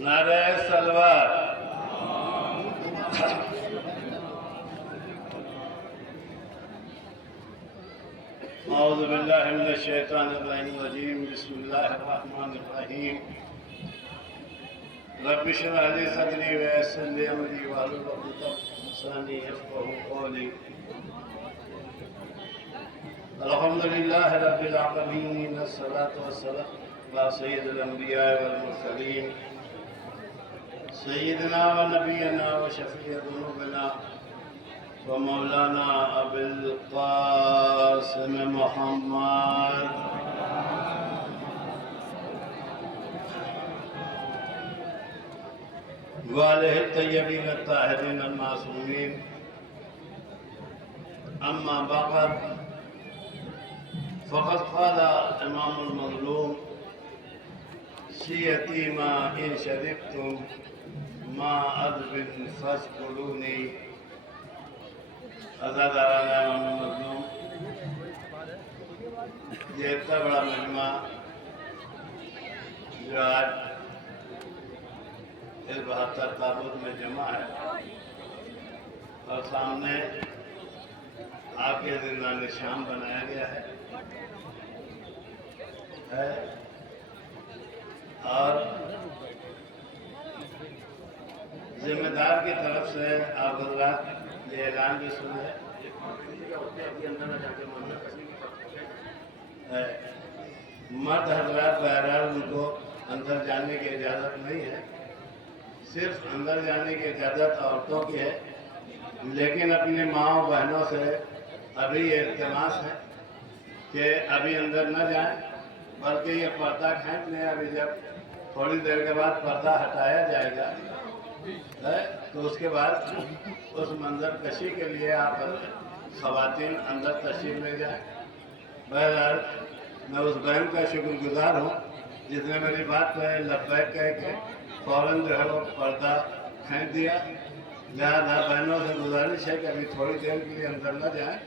नारे सलवार। औज़ु बिल्लाहि मिनश शैतानिर रजीम। बिस्मिल्लाहिर रहमानिर रहीम। रब्बि इश्रह ली सदरी व यस्सिर ली अमरी वहलुल उक़दतम मिन लिसानी यफ़क़हू क़ौली। अल्हम्दुलिल्लाहि रब्बिल आलमीन। अस्सलातु वस्सलामु अला सय्यिदिल अंबिया वल मुरसलीन सय्यिदिना व नबियना व शफ़ीइ ज़ुनूबिना व मौलाना अबुल क़ासिम मुहम्मद व आलिहि तय्यबीन अत्ताहिरीन अल-मासूमीन। अम्मा बअद फ़क़द क़ाल इमामुल मज़लूम शियती मा इन शरिबतुम मा अज़बिन फ़ज़कुरूनी। अज़ादाराना इमामुल मज़लूम, ये इतना बड़ा मजमा जो आज इस 72 ताबूत में जमा है और सामने आपके जिंदा निशान बनाया गया है और जिम्मेदार की तरफ से आप हज़रात ये ऐलान भी सुने मर्द हज़रात बहरहाल उनको अंदर जाने की इजाज़त नहीं है, सिर्फ अंदर जाने की इजाज़त औरतों की है। लेकिन अपनी माँओं बहनों से अभी ये इल्तिमास है कि अभी अंदर न जाएं, बल्कि ये पर्दा खींच लें। अभी जब थोड़ी देर के बाद पर्दा हटाया जाएगा तो उसके बाद उस मंजर कशी के लिए आप ख़वातीन अंदर तशरीफ़ ले जाएं। बहरहाल मैं उस बहन का शुक्रगुजार हूँ जिसने मेरी बात पर लब्बैक कह के फ़ौरन जो है वो पर्दा खींच दिया। लिहाजा बहनों से गुजारिश है कि अभी थोड़ी देर के लिए अंदर न जाएं।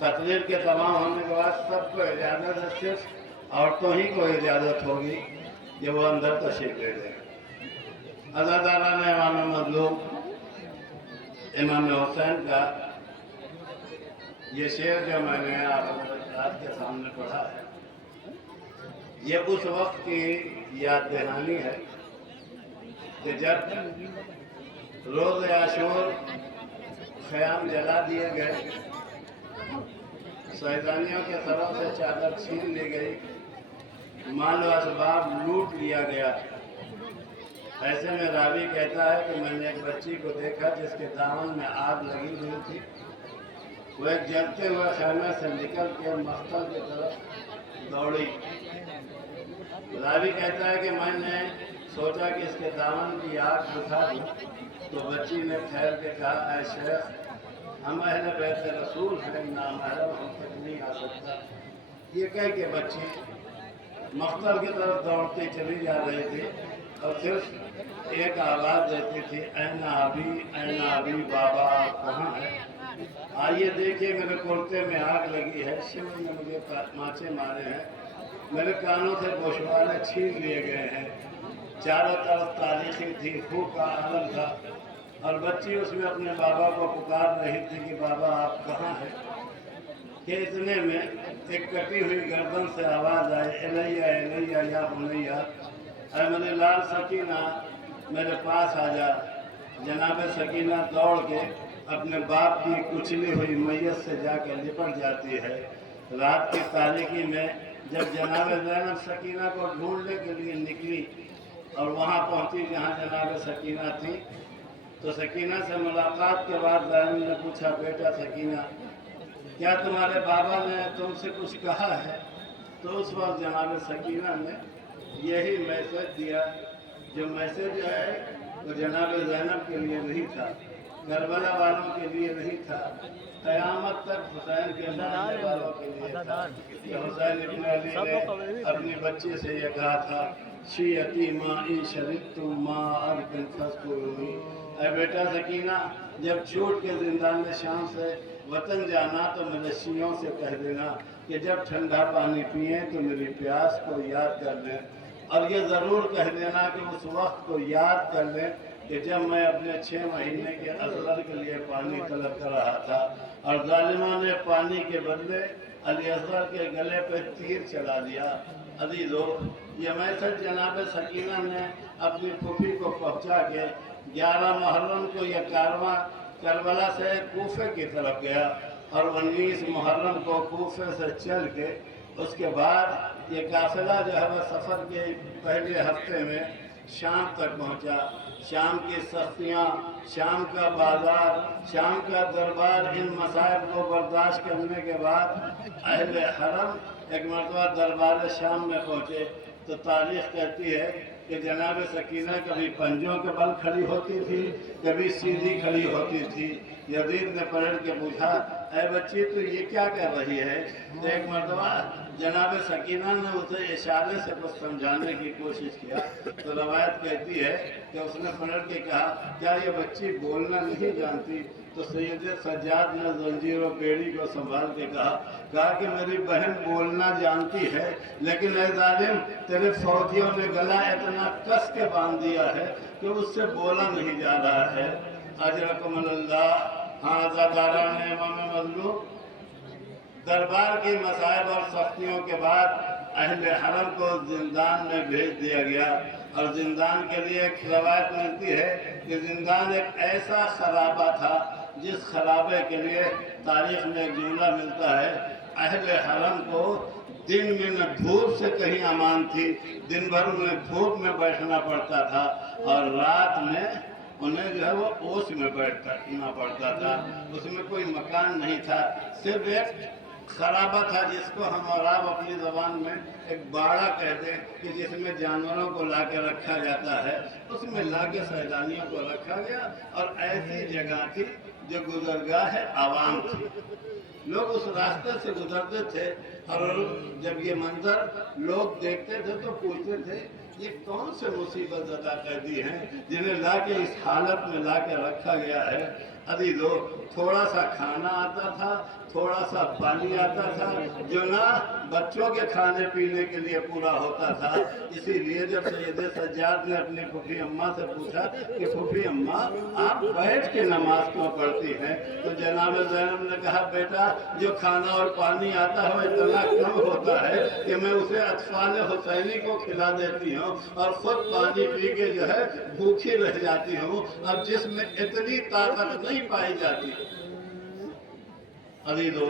तकरीर के तमाम होने के बाद सबको इजाज़त है, सिर्फ औरतों ही को इजाज़त होगी कि वो अंदर तशरीफ़ ले लें। अज़ादाराना इमाम मज़लूम इमाम हुसैन का ये शेर जो मैंने आपके सामने पढ़ा है, ये उस वक्त की याद दहानी है कि जब रोज़ आशूर ख़याम जला दिए गए, शैतानियों के तरफ से चादर छीन ली गई, माल व असबाब लूट लिया गया। ऐसे में रावी कहता है कि मैंने एक बच्ची को देखा जिसके दामन में आग लगी हुई थी। वो एक जलते हुए खैमे से निकल के मस्तल की तरफ दौड़ी। रावी कहता है कि मैंने सोचा कि इसके दामन की आग बुझा दूं, तो बच्ची ने ठहर के कहा, ऐ शेख, हम अहले बैत रसूल हैं, नामहरम हम तक नहीं आ सकता। ये कह के बच्ची मख्तर की तरफ दौड़ती चली जा रही थी और सिर्फ एक आवाज़ देती थी, ऐना अभी बाबा आप कहाँ हैं? आइए देखिए मेरे कुर्ते में आग लगी है, शिव ने मुझे माचे मारे हैं, मेरे कानों से गोशवारे छीन लिए गए हैं। चारों तरफ तारीखी थी, खूब का आलम था और बच्ची उसमें अपने बाबा को पुकार रही थी कि बाबा आप कहाँ हैं? कि इतने में एक कटी हुई गर्दन से आवाज़ आई, एलैया एलैया या बुनैया, ऐ मेरी लाल सकीना मेरे पास आ जा। जनाब सकीना दौड़ के अपने बाप की कुचली हुई मैयत से जाकर लिपट जाती है। रात की तारीकी में जब जनाब ज़ैनब सकीना को ढूंढने के लिए निकली और वहाँ पहुँची जहाँ जनाब सकीना थी, तो सकीना से मुलाकात के बाद ज़ैनब ने पूछा, बेटा सकीना, क्या तुम्हारे बाबा ने तुमसे कुछ कहा है? तो उस वक्त जनाब सकीना ने यही मैसेज दिया, जो मैसेज है वो जनाब ज़ैनब के लिए नहीं था, करबला वालों के लिए नहीं था, क़यामत तक हुसैन के मानने वालों के लिए था। हुसैन इब्न अली ने अपनी बच्ची से यह कहा था, शियती माँ इन शरिबतुम मा अज़बिन फ़ज़कुरूनी। ऐ बेटा सकीना, जब छूट के ज़िंदान शाम से वतन जाना तो मेरे शियों से कह देना कि जब ठंडा पानी पिए तो मेरी प्यास को याद कर लें। اور یہ ضرور کہہ دینا کہ اس وقت کو یاد کر لیں کہ جب میں اپنے 6 مہینے کے اصغر کے لیے پانی طلب کر رہا تھا اور ظالموں نے پانی کے بدلے علی اصغر کے گلے پہ تیر چلا دیا۔ عزیزو، یہ میسج جناب سکینہ نے اپنی پھوپھی کو پہنچا کے 11 محرم کو یہ کارواں کربلا سے کوفے کی طرف گیا اور 19 محرم کو کوفے سے چل کے اس کے بعد یہ قافلہ جو ہے وہ سفر کے پہلے ہفتے میں شام تک پہنچا۔ شام کی سختیاں، شام کا بازار، شام کا دربار، ان مصائب کو برداشت کرنے کے بعد اہل حرم ایک مرتبہ دربار شام میں پہنچے تو تاریخ کہتی ہے کہ جناب سکینہ کبھی پنجوں کے بل کھڑی ہوتی تھی، کبھی سیدھی کھڑی ہوتی تھی۔ یزید نے پلٹ کے پوچھا، اے بچی تو یہ کیا کر رہی ہے؟ تو ایک مرتبہ جناب سکینہ نے اسے اشارے سے کچھ سمجھانے کی کوشش کیا تو روایت کہتی ہے کہ اس نے پلٹ کے کہا، کیا یہ بچی بولنا نہیں جانتی؟ تو سید سجاد نے زنجیر و بیڑی کو سنبھال کے کہا کہ میری بہن بولنا جانتی ہے، لیکن اے ظالم تیرے فوجیوں نے گلا اتنا کس کے باندھ دیا ہے کہ اس سے بولا نہیں جا رہا ہے۔ اجرکم اللہ۔ ہاں عزاداران امام مظلوم، دربار کی مصائب اور سختیوں کے بعد اہل حرم کو زندان میں بھیج دیا گیا اور زندان کے لیے ایک روایت ملتی ہے کہ زندان ایک ایسا خرابہ تھا جس خرابے کے لیے تاریخ میں ایک جملہ ملتا ہے، اہل حرم کو دن میں نہ دھوپ سے کہیں امان تھی، دن بھر انہیں دھوپ میں بیٹھنا پڑتا تھا اور رات میں انہیں جو ہے وہ اوچھ میں بیٹھنا پڑتا تھا۔ اس میں کوئی مکان نہیں تھا، صرف ایک خرابہ تھا جس کو ہم اور آپ اپنی زبان میں ایک باڑہ کہتے ہیں کہ جس میں جانوروں کو لا کے رکھا جاتا ہے، اس میں لا کے سیلانیوں کو رکھا گیا اور ایسی جگہ تھی جو گزرگاہ عوام تھی۔ لوگ اس راستے سے گزرتے تھے اور جب یہ منظر لوگ دیکھتے تھے تو پوچھتے تھے یہ کون سے مصیبت زدہ قیدی ہیں جنہیں لا کے اس حالت میں لا کے رکھا گیا ہے۔ عزیزو، تھوڑا سا کھانا آتا تھا، تھوڑا سا پانی آتا تھا جو نہ بچوں کے کھانے پینے کے لیے پورا ہوتا تھا۔ اسی لیے جب سید سجاد نے اپنی پھوپھی اماں سے پوچھا کہ پھوپھی اماں آپ بیٹھ کے نماز کیوں پڑھتی ہیں، تو جناب زینب نے کہا بیٹا جو کھانا اور پانی آتا ہے اتنا کم ہوتا ہے کہ میں اسے اطفال حسینی کو کھلا دیتی ہوں اور خود پانی پی کے جو ہے بھوکھی رہ جاتی ہوں، اب جس میں اتنی طاقت نہیں پائی جاتی۔ عزیزو،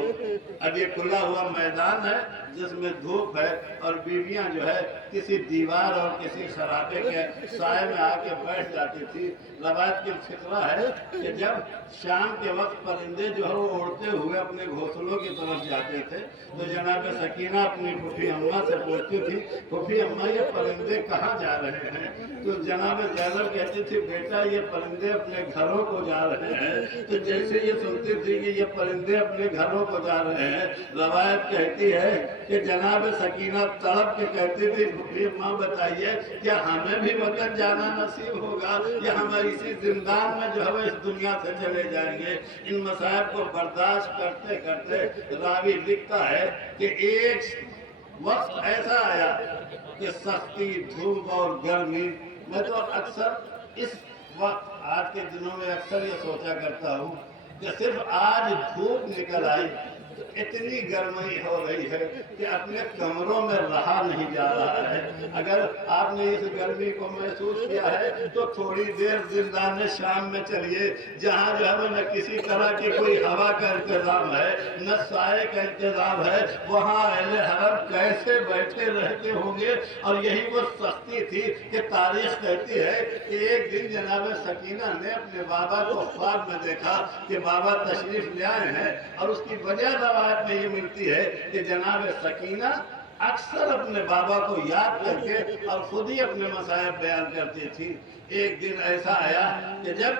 اب یہ کھلا ہوا میدان ہے جس میں دھوپ ہے اور بیویاں جو ہے کسی دیوار اور کسی خرابے کے سائے میں آ کے بیٹھ جاتی تھی۔ روایت کی فقرہ ہے کہ جب شام کے وقت پرندے جو ہے وہ اڑتے ہوئے اپنے گھونسلوں کی طرف جاتے تھے تو جناب سکینہ اپنی پھوپھی اماں سے پوچھتی تھی، پھوپھی اماں یہ پرندے کہاں جا رہے ہیں؟ تو جناب زینب کہتی تھی بیٹا یہ پرندے اپنے گھروں کو جا رہے ہیں۔ تو جیسے یہ سنتی تھی کہ یہ پرندے اپنے گھروں کو جا رہے ہیں، روایت کہتی ہے کہ جناب سکینہ تڑپ کے کہتی تھی پھوپھی اماں بتائیے کیا ہمیں بھی وطن جانا نصیب ہوگا یا ہم اسی زندان میں جو ہے اس دنیا سے چلے جائیں گے؟ ان مصائب کو برداشت کرتے کرتے راوی لکھتا ہے کہ ایک وقت ایسا آیا کہ سختی، دھوپ اور گرمی، میں تو اکثر اس وقت آج کے دنوں میں اکثر یہ سوچا کرتا ہوں کہ صرف آج دھوپ نکل آئی تو اتنی گرمی ہو رہی ہے کہ اپنے کمروں میں رہا نہیں جا رہا ہے۔ اگر آپ نے اس گرمی کو محسوس کیا ہے تو تھوڑی دیر زندان شام میں چلیے، جہاں جو ہے نہ کسی طرح کی کوئی ہوا کا انتظام ہے نہ سائے کا انتظام ہے، وہاں اہل حرم کیسے بیٹھے رہتے ہوں گے۔ اور یہی وہ سختی تھی کہ تاریخ کہتی ہے کہ ایک دن جناب سکینہ نے اپنے بابا کو خواب میں دیکھا کہ بابا تشریف لے آئے ہیں، اور اس کی وجہ روایت میں یہ ملتی ہے کہ جناب سکینہ اکثر اپنے بابا کو یاد کر کے اور خود ہی اپنے مصائب بیان کرتی تھی۔ ایک دن ایسا آیا کہ جب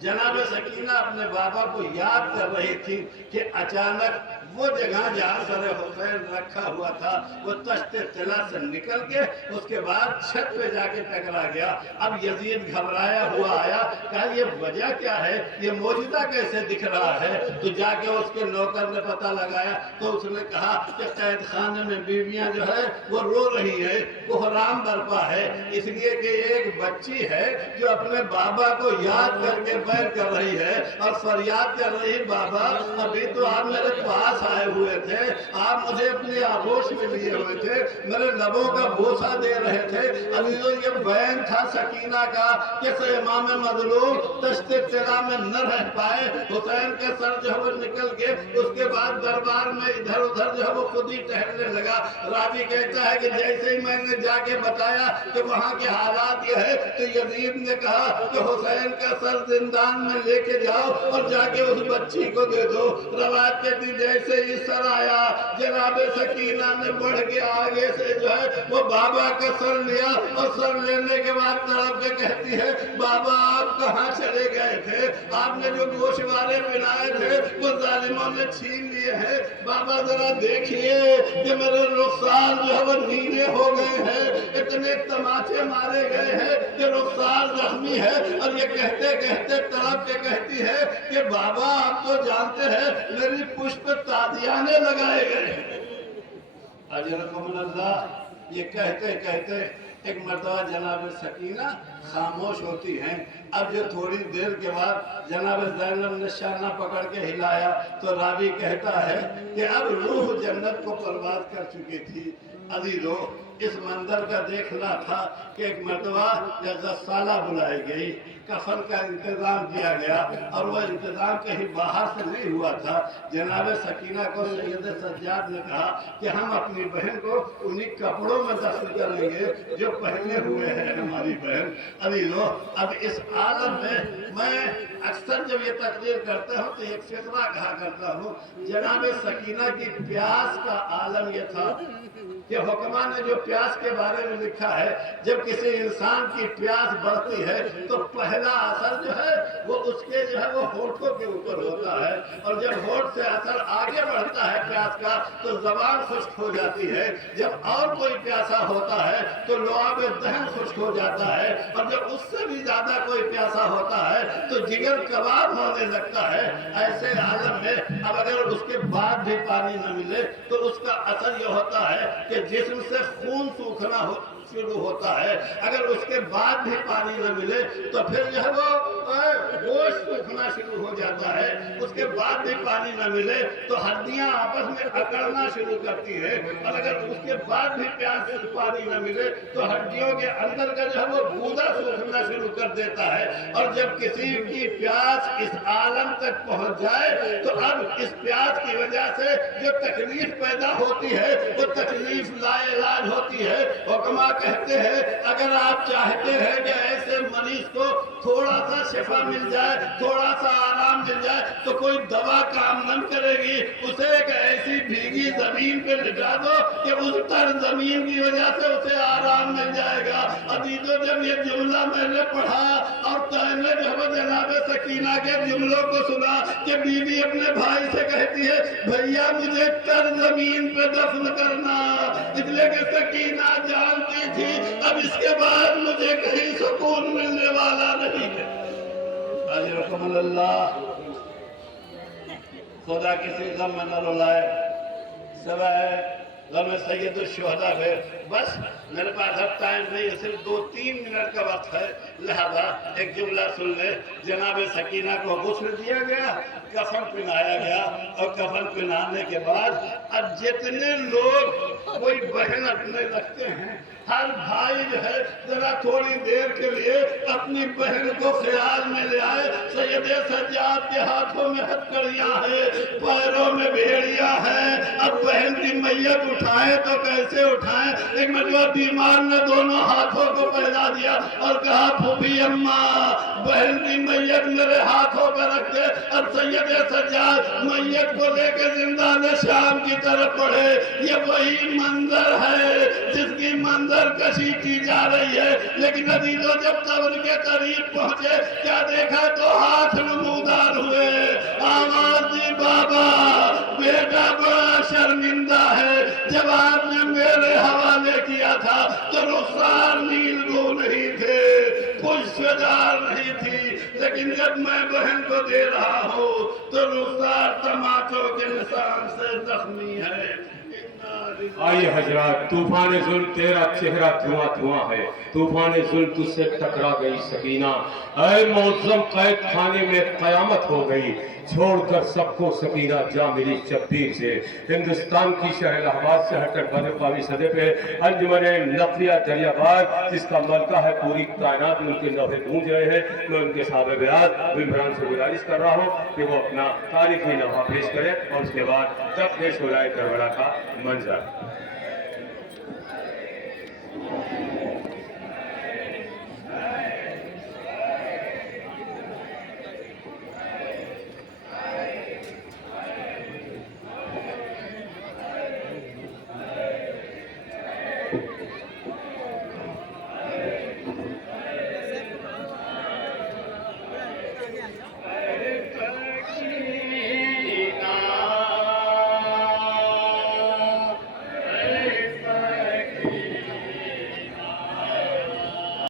جناب سکینہ اپنے بابا کو یاد کر رہی تھی کہ اچانک वो जगह जहाँ सर हुसैन रखा हुआ था वो तश्ते तिला से निकल के उसके बाद छत पे जाके टकरा गया। अब यजीद घबराया हुआ आया, कहा ये वजह क्या है, ये मौजूदा कैसे दिख रहा है। तो जाके उसके नौकर ने पता लगाया तो उसने कहा कि कैद खाने में बीवियां जो है वो रो रही है, वो हराम बरपा है, इसलिए कि एक बच्ची है जो अपने बाबा को याद करके बैठ कर रही है और फरियाद कर रही, बाबा अभी तो आप मेरे पास आए हुए थे, आप मुझे अपनी आगोश में लिए हुए थे, मेरे लबों का बोसा दे रहे थे, अभी तो ये बयान था सकीना का कि इमाम मजलूम तश्ते तिला में न रह पाए, हुसैन के सर जो है वो निकल के उसके बाद दरबार में इधर उधर जो है वो खुद ही टहलने लगा। रावी कहता है कि जैसे ही मैंने जाके बताया कि वहाँ के हालात ये है तो यजीद ने कहा कि हुसैन का सर जिंदान में लेके जाओ और जाके उस बच्ची को दे दो। रवायत कहती जैसे ही सर आया जनाब सकीना ने बढ़ के आगे से जो है वो बाबा का सर लिया और सर लेने के बाद तड़प के कहती है, बाबा आप कहाँ चले गए थे, आपने जो गोशवारे पिलाए थे वो जालिमों ने छीन लिए हैं, बाबा जरा देखिए कि मेरे रुखसार जो है वो नीले हो गए हैं, इतने तमाचे मारे गए हैं कि रुखसार जख्मी है। और ये कहते कहते तड़प के कहती है कि बाबा आप तो जानते हैं मेरी पुष्प तादियाने लगाए गए। अजरकुमुल्लाह, ये कहते कहते एक मर्तबा जनाब सकीना खामोश होती हैं। अब जो थोड़ी देर के बाद जनाब ज़ैनब ने शाना पकड़ के हिलाया तो रावी कहता है कि अब रूह जन्नत को बर्बाद कर चुकी थी। अजीजों, इस मंजर का देखना था कि एक मर्तबा गस्साला बुलाई गई, कफन का इंतजाम किया गया और वह इंतजाम कहीं बाहर से नहीं हुआ था। जनाब सकीना को सैयद सज्जाद ने कहा कि हम अपनी बहन को उन्हीं कपड़ों में दफन करेंगे जो पहने हुए हैं हमारी बहन। अजीजों, अब इस आलम में मैं अक्सर जब ये तकरीर करता हूँ तो एक फिक्रा कहा करता हूँ, जनाब सकीना की प्यास का आलम ये था कि हुक्मा ने जो प्यास के बारे में लिखा है, जब किसी इंसान की प्यास बढ़ती है तो पहला असर जो है वो उसके जो है वो होठों के ऊपर होता है, और जब होठ से असर आगे बढ़ता है प्यास का तो जबान खुश्क हो जाती है, जब और कोई प्यासा होता है तो लुआब दहन खुश्क हो जाता है, और जब उससे भी ज्यादा कोई प्यासा होता है तो जिगर कबाब होने लगता है। ऐसे आलम में अब अगर उसके बाद भी पानी न मिले तो उसका असर यह होता है कि जिस्म से खून सूखना शुरू होता है, अगर उसके बाद भी पानी न मिले तो फिर जो है वो गोश्त सूखना शुरू हो जाता है, उसके बाद भी पानी न मिले तो हड्डियां आपस में अकड़ना शुरू करती है, और अगर उसके बाद भी प्यास से पानी न मिले तो हड्डियों के अंदर का जो है वो गूदा सूखना शुरू कर देता है। और जब किसी की प्यास इस आलम तक पहुंच जाए तो अब इस प्यास की वजह से जो तकलीफ पैदा होती है वो तकलीफ लाइलाज होती है। हुक्मा कहते हैं अगर आप चाहते हैं कि ऐसे मरीज को थोड़ा सा शिफा मिल जाए, थोड़ा सा आराम मिल जाए, तो कोई दवा काम न करेगी, उसे एक ऐसी भीगी जमीन पे लिटा दो कि उस तर जमीन की वजह से उसे आराम मिल जाएगा। अजीजों, जब ये जुमला मैंने पढ़ा और तैने जब जनाब सकीना के जुमलों को सुना कि बीवी अपने भाई से कहती है भैया मुझे तर जमीन पे दफन करना, इसलिए कि सकीना जानती थी अब इसके बाद मुझे कहीं सुकून मिलने वाला नहीं है। अल्लाह खुदा किसी गम में न रुलाए, सवाए गम सैयद शुहदा है। बस मेरे पास अब टाइम नहीं है, सिर्फ 2-3 मिनट का वक्त है, लिहाजा एक जुमला सुन ले। जनाब सकीना को गुस्ल दिया गया, कफन पहनाया गया, और कफन पहनाने के बाद अब जितने लोग कोई बहन अपने लगते हैं, हर भाई जो है जरा थोड़ी देर के लिए अपनी बहन को ख्याल में ले आए। सैयद सज्जाद के हाथों में हथकड़ियां है, पैरों में भेड़िया है, अब बहन की मैयत उठाए तो कैसे उठाए। एक मरतबा बीमार ने दोनों हाथों को फैला दिया और कहा फूफी अम्मा बहन की मैयत मेरे हाथों पर रख दे। और सैयद सज्जाद मैयत को लेकर जिंदा शाम की तरफ बढ़े। ये वही मंजर है जिसकी मंजर कशी की जा रही है। लेकिन अजीजों, जब कब्र के करीब पहुंचे क्या देखा तो हाथ नमूदार हुए, आवाज दी बाबा बेटा रश्मिदार नहीं थी, लेकिन जब मैं बहन को दे रहा हूँ तो रुखसार टमाटरों के निशान से जख्मी है। आइए हजरात, तूफान जुल्म तेरा चेहरा धुआं धुआं है, तूफान जुल्म तुझसे टकरा गई सकीना, ऐ मौजम कैद खाने में कयामत हो गई, छोड़कर सबको सकीना जा मिली शब्बीर से। हिंदुस्तान की शहर से हटकर 12वीं सदी पे अंजुमन नफिया दरियाबाद, जिसका मलका है पूरी कायनात में उनके नफे गूंज रहे हैं। मैं उनके साहब ब्याज इमरान से गुजारिश कर रहा हूँ कि वो अपना तारीखी नफा पेश करें और उसके बाद दफने शोलाए करबला का मंजर।